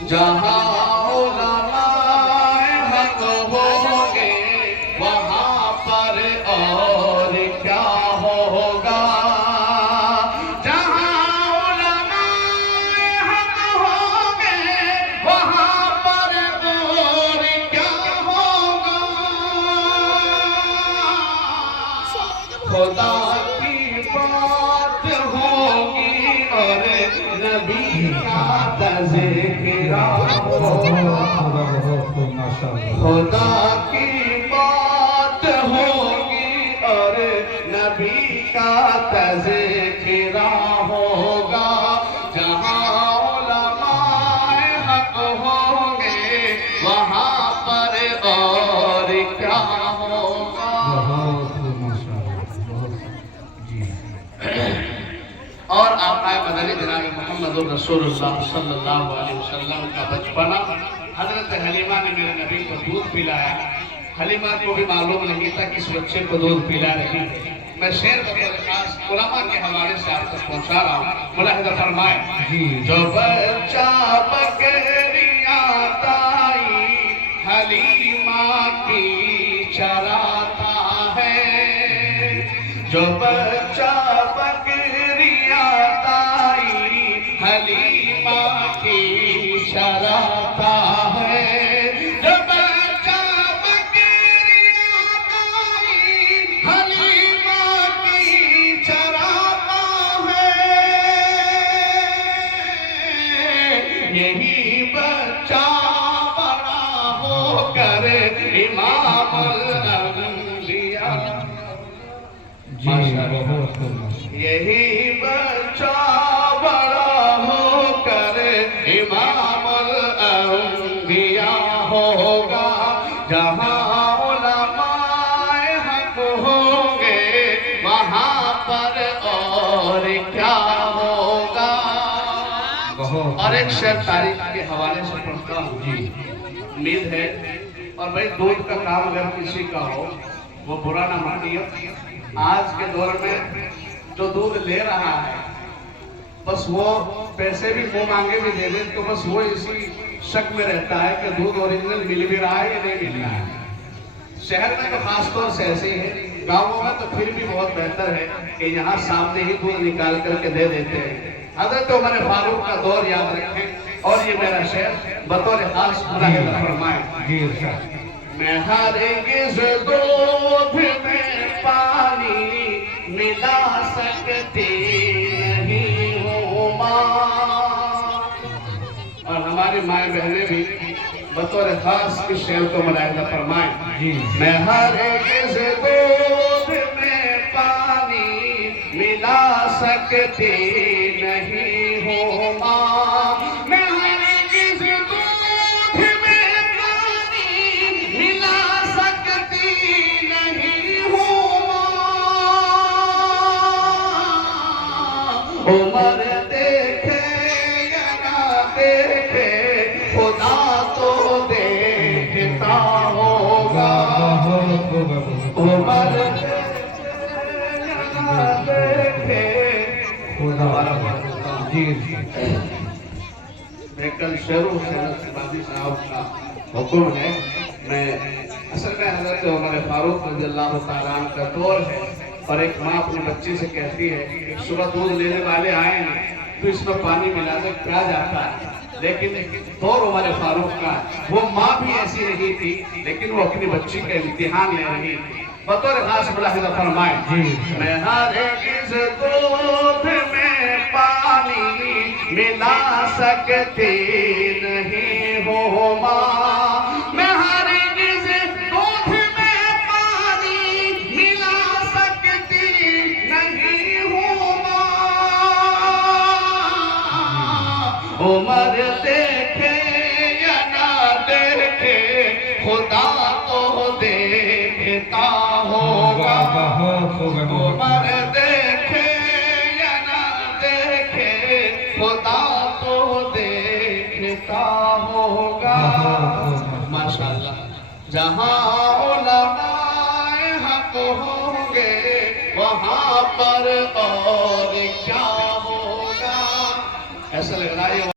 جہاں علماء حق ہوں گے وہاں پر اور کیا ہوگا جہاں علماء حق ہوں گے وہاں پر اور کیا ہوگا خدا کی بات ہوگی اور نبی کا تذکرہ خدا کی بات ہوگی اور نبی کا تذکرہ ہوگا جہاں علماء حق ہوں گے وہاں پر اور کیا ہوگا اور آقا مدنی جناب محمد رسول اللہ صلی اللہ علیہ وسلم کا بچپنا حضرت حلیمہ نے میرے نبی کو دودھ پلایا حلیمہ کو بھی معلوم نہیں تھا کس بچے کو دودھ پلا رہی میں شعر بطور خاص علماء کے حوالے سے آپ تک پہنچا رہا ہوں ملاحظہ فرمائے جو بچہ بکریاں تائی حلیمہ کی چراتا ہے جو بچہ بکریاں تائی حلیمہ کی چراتا ہے جو بچہ بکریاں تائی حلیمہ کی چراتا ہے یہی بچہ بڑا ہو کر امام الانبیاء یہی بچہ بڑا ہو کر امام الانبیاء ہوگا جہاں علماء حق ہوں گے وہاں پر اور کیا ہوگا اور ایک شعر تاریخ کے حوالے سے پڑھتا ہوں امید ہے اور بھائی دودھ کا کام اگر کسی کا ہو وہ برا نہ مانیے آج کے دور میں جو دودھ لے رہا ہے بس وہ پیسے بھی منہ مانگے بھی دے دیں تو بس وہ اسی شک میں رہتا ہے کہ دودھ اوریجنل مل بھی رہا ہے یا نہیں مل رہا ہے شہر میں تو خاص طور سے ایسے ہی ہے گاؤں میں تو پھر بھی بہت بہتر ہے کہ یہاں سامنے ہی دودھ نکال کر کے دے دیتے ہیں حضرت عمر فاروق کا دور یاد رکھیں اور یہ میرا شعر بطور خاص ملاحظہ فرمائیں میں ہرگز دودھ میں پانی ملا سکتی نہیں ہوں ماں اور ہماری مائیں بہنیں بھی بطور خاص اس شعر کو ملاحظہ فرمائیں میں ہرگز دودھ میں پانی ملا سکتی نہیں ہوں ماں میں ہرگز دودھ میں پانی ملا سکتی نہیں ہوں ماں عمر دیکھے یا نہ دیکھے خدا تو دیکھتا ہوگا عمر دیکھے یا نہ دیکھے خدا میں کل شروع سے بادی صاحب کا حکم ہے میں اصل میں حضرت عمر فاروق رضی اللہ تعالیٰ عنہ کا دور ہے اور ایک ماں اپنی بچی سے کہتی ہے صبح دودھ لینے والے آئے ہیں تو اس میں پانی ملا کے کیا جاتا ہے لیکن دور عمر فاروق کا وہ ماں بھی ایسی نہیں تھی لیکن وہ اپنی بچی کا امتحان لے رہی تھی بطور خاص ملاحظہ فرمائیں میں ہرگز دودھ میں پانی ملا سکتی نہیں ہوں ماں میں ہرگز دودھ میں پانی ملا سکتی نہیں ہوں ماں عمر دیکھے یا نہ دیکھے خدا تو دیکھتا ہوگا عمر دیکھے یا نہ دیکھے خدا تو دیکھتا ہوگا ماشاءاللہ جہاں علماء حق ہوں گے وہاں پر